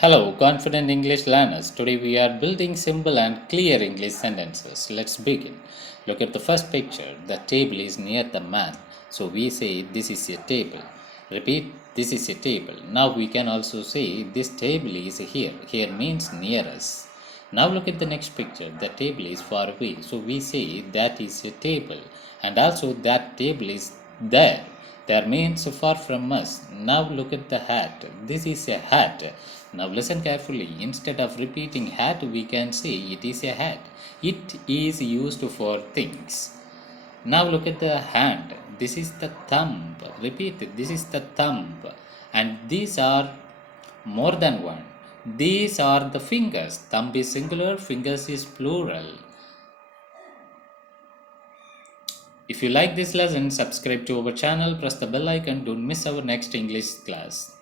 Hello, confident English learners. Today we are building simple and clear English sentences. Let's begin. Look at the first picture. The table is near the man. So we say this is a table. Repeat, this is a table. Now we can also say this table is here. Here means near us. Now look at the next picture. The table is far away. So we say that is a table. And also that table is there. There means far from us. Now look at the hat. This is a hat. Now listen carefully. Instead of repeating hat, we can say it is a hat. It is used for things. Now look at the hand. This is the thumb. Repeat. This is the thumb. And these are more than one. These are the fingers. Thumb is singular, fingers is plural. If you like this lesson, subscribe to our channel, press the bell icon, don't miss our next English class.